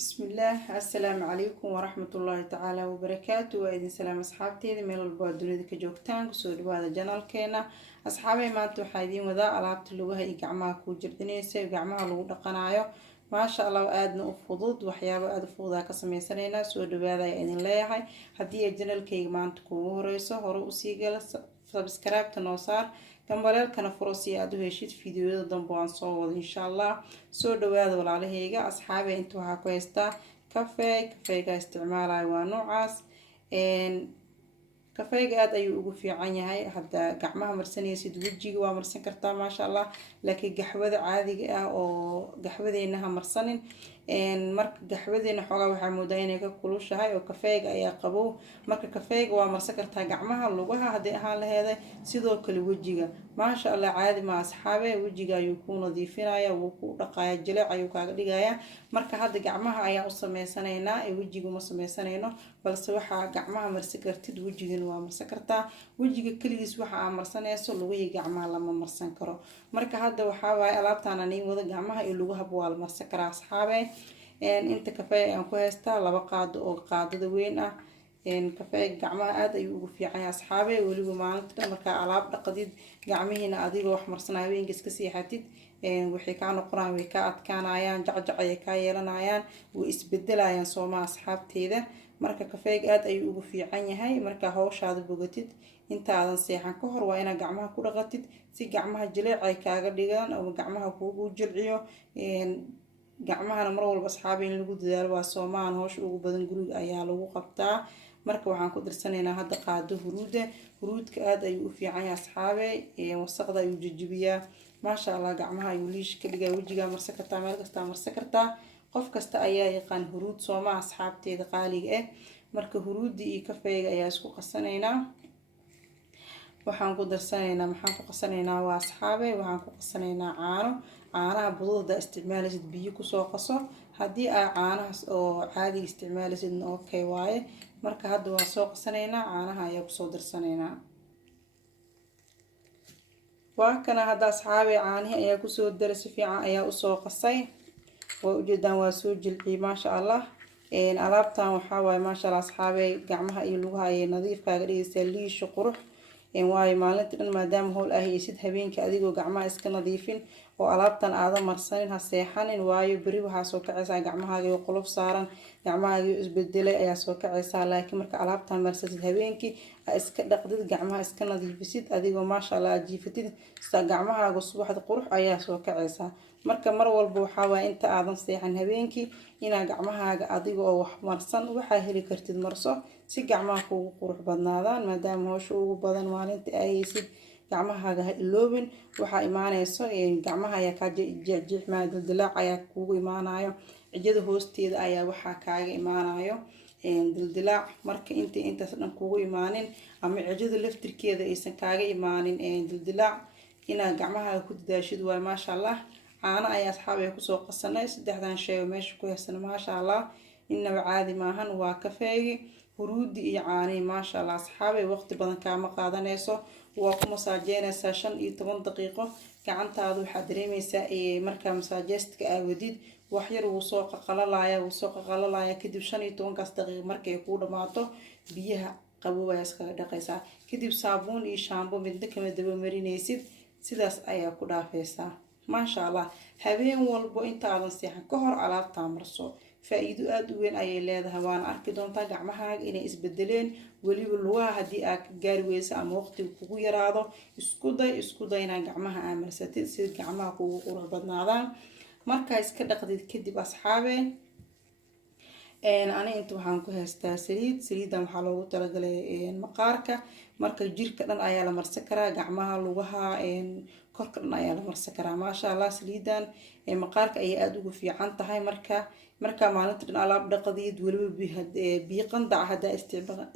بسم الله. السلام عليكم ورحمة الله تعالى وبركاته. وإذن سلام أصحابتي من البادرة كجوكتان كسود هذا جنال كينا أصحابي ما توحيدين وذا علابت اللغة يجمعها كوجردنيسة وجمعها لغة قناعيو ما شاء الله وآدنا أفضل وحيابا آد فوضا كسمي سنينا سود هذا إذن ليهاي هدي الجنال كي ما تكون رئيسه هرو سيجل سبسكرايب تنوصار كمباليل كان فرصي أدو هشيت فيديو دنبوان صوت إن شاء الله سو دواada walaalahayga asxaabe inta waxaa ku haystaa kafeega isticmaalaya waa noocaas kafeega aad ayuu ugu fiican yahay hadda gacmaha marsanaysid wajiga waa marsan kartaa maasha allah laakiin gaxwada caadiga ah oo gaxwadeena ha marsanin marka gaxwadeena xoogaa waxaa moodaa inay ka kulushahay oo kafeega ayaa qabow marka kafeega waa marsan kartaa gacmaha lugaha haddii ahaan laheeday sidoo kale wajiga maasha allah caadi ma asxaabe wajiga ayuu ku nadiifinaya wuu ku dhaqaaya jileec ayuu kaaga dhigaya marka hadda gacmaha ayaa u sameysanaynaa ee wajiga ma sameysanayno balse waxaa gacmaha marsan kartid wajigana waa marsan kartaa wajiga kaligiis waxa aad marsanayso lugihii gacmaha lama marsan karo marka hadda waxaa waaye alaabtaan aan wada gacmaha iyo lugaha waa la marsan karaa asxaabe inta kafee aan ku haystaa laba qaado oo qaadada weyn ah kafeega gacmaha aad ayuu ugu fiican yahay asxaabe weliba maalinta markaa alaab dhaqadid gacmihiina adigoo wax marsanaa habeenka iska seexatid waxay kaa noqonayaan way kaa adkaanayaan jacjac ayay kaa yeelanayaan way isbedelayaan soomaa asxaabteeda marka kafeega aad ayuu ugu fiican yahay markaa hawshaada bogatid intaadan seexan ka hor waa inaad gacmaha ku dhaqatid si gacmaha jileec ay kaaga dhigaan ama gacmaha kuugu jilciyo gacmahana mar walba asxaabe in lagu dadaalo waa soomaan hawsha ugu badan guriga ayaa lagu qabtaa marka waxaan ku dirsanaynaa hadda qaado huruudka aad ayuu u fiican yahay asxaabe wasaqda ayuu jajabiyaa maasha allah gacmaha ayuu liish ka dhigaa wajiga marsan kartaa meel kasta marsan kartaa qof kasta ayaa yaqaan huruud sooma asxaabteeda qaaliga ah marka huruudi iyo kafeega ayaa isku qasanaynaa waxaan ku darsanaynaa maxaan ku qasanaynaa waa asxaabe waxaan ku qasanaynaa caanaha budada isticmaalaysid biyo kusoo qaso haddii ay caanahaas oo caadiga isticmaalaysidna okay waaye marka hadda waa soo qasanaynaa caanaha ayaa kusoo darsanaynaa waa kana hadda asxaabe caanihi ayaa kusoo daray si fiican ayaa usoo qasay waa ujeedaan waa soo jilciyay maasha allah alaabtan waxaa waaye maasha allah asxaabe gacmaha iyo lugaha ayay nadiif kaaga dhigaysaa liisho qurux waayo maalinta dhan maadaama howl ah haysid habeenka adigoo gacmaha iska nadiifin oo alaabtan aadan marsanin ha seexanin waayo beri waxaa soo kacaysaa gacmahaaga qolof saaran gacmahaaga isbedelay ayaa soo kacaysaa laakiin marka alaabtan marsasid habeenkii iska dhaqdid gacmaha iska nadiifisid adigoo maasha allah jiifatid gacmahaaga subaxda qurux ayaa soo kacaysaa marka mar walba waxaa waaye inta aadan seexan habeenkii inaa gacmahaaga adigoo wax marsan waxaa heli kartid marso si gacmaha kuugu qurux badnaadaan maadaama hawsha ugu badan maalinta ay haysid gacmahaaga ha iloobin waxaa imaanayso gacmaha ayaa kaa jeexmaa dildilaac ayaa kuugu imaanayo cijada hoosteeda ayaa waxaa kaaga imaanayo dildilaac marka intaas dhan kuugu imaanin ama cijada laftirkeeda aysan kaaga imaanin dildilaac inaad gacmahaaga ku dadaashid waayo maasha allah caano ayaa asxaab ay kusoo qasanay saddexdan shay oo meesha ku haysan maasha allah innaba caadi maahan waa kafeegi huruudi iyo caanihi maasha allah asxaabay waqti badan kaama qaadanayso waa ku masaajeynaysaa 15 daqiiqo gacantaada waxaad dareemaysaa markaa masaajeystka aawadid wax yar wuu soo qaqalalaya kadib 15 daqiiqo markay kuu dhamaato biyaha qabow ayaa iskaga dhaqaysaa kadib saabuun iyo shaambo midna kama daba marinaysid sidaas ayaa ku dhaafaysaa maasha allah habeen walbo intaadan seexan ka hor alaabtaa marso faa'iido aad u weyn ayay leedahay waana arki doontaa gacmahaaga inay isbedeleen weliba lugaha haddii aad ka gaari weyso ama waqtiga kugu yaraado isku day inaad gacmaha aamarsatid si gacmaha kugu qurux badnaadaan markaa iska dhaqdid kadib asxaabe ani inta waxaan ku haystaa saliidan waxaa loogu talagalay maqaarka marka jirka dhan ayaa la marsan karaa gacmaha lugaha korka dhan ayaa la marsan karaa maasha allah saliidan maqaarka ayay aada ugu fiican tahay markaa maalinta dhan alaab dhaqadiid weliba biyo qandac haddaa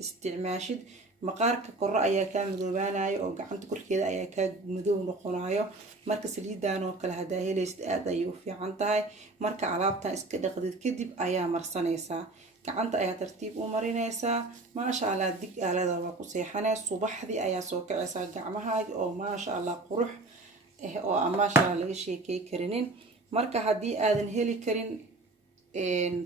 isticmaashid maqaarka koro ayaa kaa madoobaanayo oo gacanta korkeeda ayaa kaa madow noqonayo marka saliidan oo kale haddaa helaysid aad ayay u fiican tahay marka alaabtan iska dhaqdid kadib ayaa marsanaysaa gacanta ayaa tartiib u marinaysaa maasha allah dig aalada waa ku seexanay subaxdii ayaa soo kacaysaa gacmahaaga oo maasha allah qurux oo maasha allah laga sheekay karinin marka haddii aadan heli karin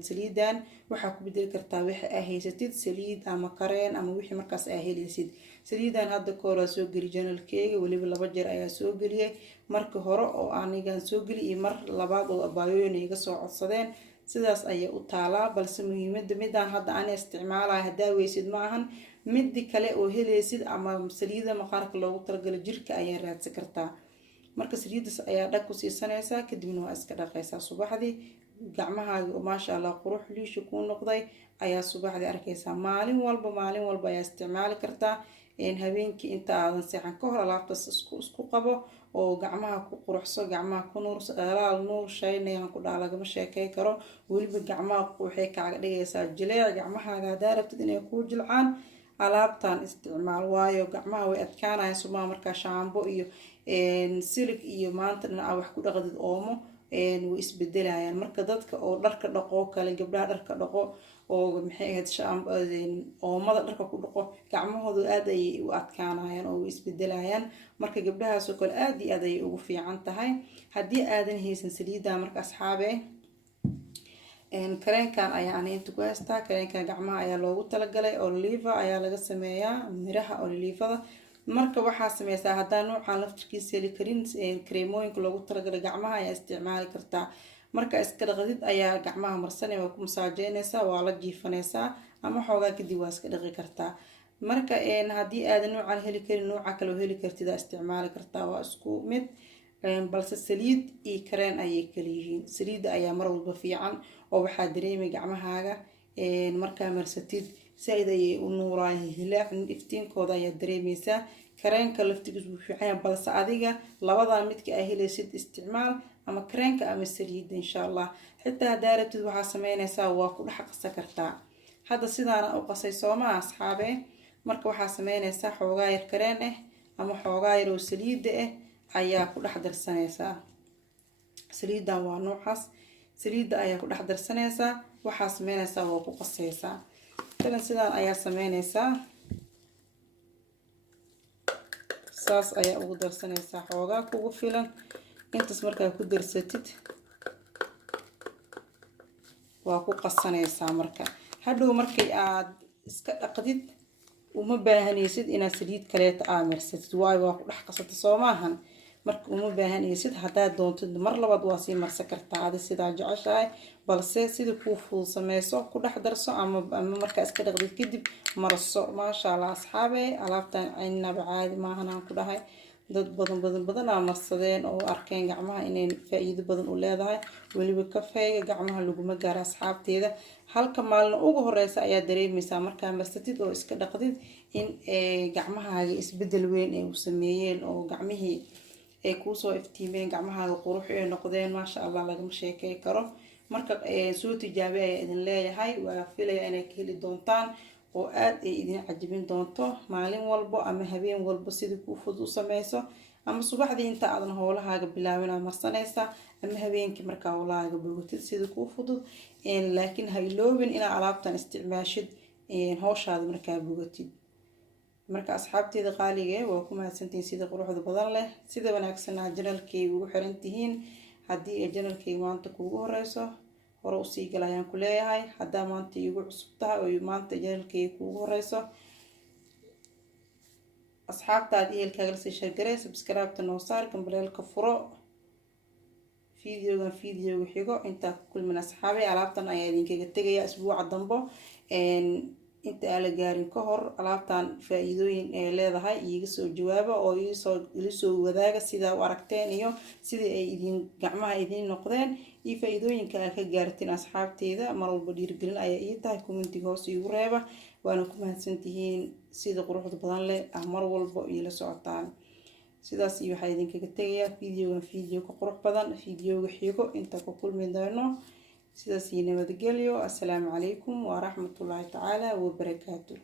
saliidan waxaa ku bedeli kartaa wixii aa haysatid saliid ama kareen ama wixii markaas aa helaysid. saliidan hadda kahor soo geli janalkeyga weliba 2 jeer ayaa soo geliyay, marka hore oo anigan soo geli iyo mar labaad oo abaayooyin iga soo codsadeen. sidaas ayay u taalaa, balse muhiimada midaan hadda aan isticmaalayo hadaa weysid ma ahan, midi kale oo helaysid ama saliida maqaarka loogu talagalay jirka ayaa raadsan kartaa. marka saliidaas ayaa dhag ku siisanaysaa, kadibna waa iska dhaqaysaa subaxdii. gacmahaaga oo maasha Allah qurux liisho ku noqday ayaa subaxdii arkaysaa. maalin walba ayaa isticmaali kartaa. habeenkii inta aadan seexan ka hor alaabtaas isku qabo oo gacmaha ku quruxso, gacmaha ku nuur shaynayaan ku dhaha lagama sheekay karo. weliba gacmaha waxay kaaga dhigaysaa jileec. gacmahaaga hadaa rabtid inay kuu jilcaan alaabtan isticmaal, waayo gacmaha way adkaanayaan sumaa markaa shaambo iyo silig iyo maanta dhan aa wax ku dhaqdid oomo way isbedelayaan. marka dadka oo dharka dhaqo kale, gabdhaha dharka dhaqo oo maxay ahayd oomada dharka ku dhaqo, gacmahoodu aad ayay u adkaanayaan oo way isbedelayaan. marka gabdhahaas oo kale aad iyo aad ayay ugu fiican tahay. haddii aadan haysan saliida marka asxaabe kareenkan ayaa inta ku haystaa. kareenkan gacmaha ayaa loogu talagalay, oliva ayaa laga sameeyaa, miraha olivada. marka waxaa sameysaa hadaa noocan laftirkiisa heli karin kareemooyinka loogu talagalay gacmaha ayaa isticmaali kartaa. marka iska dhaqdid ayaa gacmaha marsanay, waa ku masaajeynaysaa, waa la jiifanaysaa ama xoogaa kadib waa iska dhaqi kartaa. marka haddii aadan noocan heli karin nooca kale oo heli kartid isticmaali kartaa, waa isku mid. balse saliid iyo kareen ayay kala yihiin. saliida ayaa mar walba fiican oo waxaa dareemay gacmahaaga markaa marsatid saaid ayay u nuurayaan, hilaac iftiinkooda ayaa dareemaysaa. kareenka laftigiisu wuu fiican yahay, balse adiga labadaa midka aa helaysid isticmaal, ama kareenka ama saliida insha Allah. xitaa hadaa rabtid waxaa sameynaysaa waa ku dhex qasa kartaa. hadda sidaana u qasay sooma asxaabe. marka waxaa sameynaysaa xoogaa yar kareen ama xoogaa yar oo saliida ayaa ku dhex darsanaysaa. saliidan waa noocaas, saliida ayaa ku dhex darsanaysaa. waxaa sameynaysaa waa ku qasaysaa. sidaan ayaa sameynaysaa, saas ayaa ugu darsanaysaa xoogaa kugu filan. intaas markaa ku darsatid waa ku qasanaysaa. marka hadhow markay aad iska dhaqdid uma baahanaysid inaad saliid kaleeta marsatid, waayo waa ku dhex qasata soo maahan. marka uma baahanaysid, hadaa doontid mar labaad waa sii marsan kartaa adi sidaa jeceshahay, balse sida kuu fudud sameyso, ku dhex darso ama markaa iska dhaqdid kadib marso. maasha Allah asxaabe, alaabtan aynaba caadi maahan aan ku dhahay. dad badan marsadeen oo arkeen gacmaha inay faa'iido badan u leedahay. weliba kafeega gacmaha laguma gaaro asxaabteeda. halka maalin ugu horeysa ayaa dareemaysaa markaa marsatid oo iska dhaqdid in gacmahaaga isbedel weyn ay u sameeyeen oo gacmihii ay kuusoo iftiimeen, gacmahaaga qurux ay noqdeen. maasha Allah lagama sheekay karo. marka soo tijaabi ayaa idin leeyahay, waa filaya inay ka heli doontaan oo aad ay idin cajibin doonto. maalin walbo ama habeen walbo sidii kuu fudud u sameyso, ama subaxdii inta aadan howlahaaga bilaabin aad marsanaysaa, ama habeenkii markaa howlahaaga bogatid sidii kuu fudud. laakiin ha iloobin inaad alaabtan isticmaashid howshaada markaa bogatid. marka asxaabteeda qaaliga waa ku mahadsantihiin sida quruxda badan leh, sida wanaagsan aad janalkeyga ugu xiran tihiin. haddii ay janalkeyga maanta kuugu horeyso, hore usii gal ayaan ku leeyahay. haddaa maanta iigu cusub tahay oo maanta janalkeyga kuugu horeyso, asxaabtaada ehelkaaga lasii sheergaree, subscribe-ta noo saar, gambaleelka furo. fiidiyoga xigo intaa ku kulmin asxaabe. alaabtan ayaa idinkaga tegaya isbuuca dambo. inta aan la gaarin ka hor alaabtan faa'iidooyin ay leedahay iiga soo jawaaba oo ila soo wadaaga sida u aragteen iyo sidii ay gacmaha idin noqdeen iyo faa'iidooyinka aad ka gaarteen asxaabteeda. mar walba dhiirigelin ayaa ii tahay, commentiga hoos iigu reeba. waana ku mahadsantihiin sida quruxda badan leh mar walba ila socotaan. sidaas iyo waxaa idinkaga tegayaa fiidiyowga ka qurux badan, fiidiyowga xigo inta ku kulmi doono. sidaas iyo nabadgelyo. assalaamu calaykum waraxmatullaahi tacaala wabarakaatuh.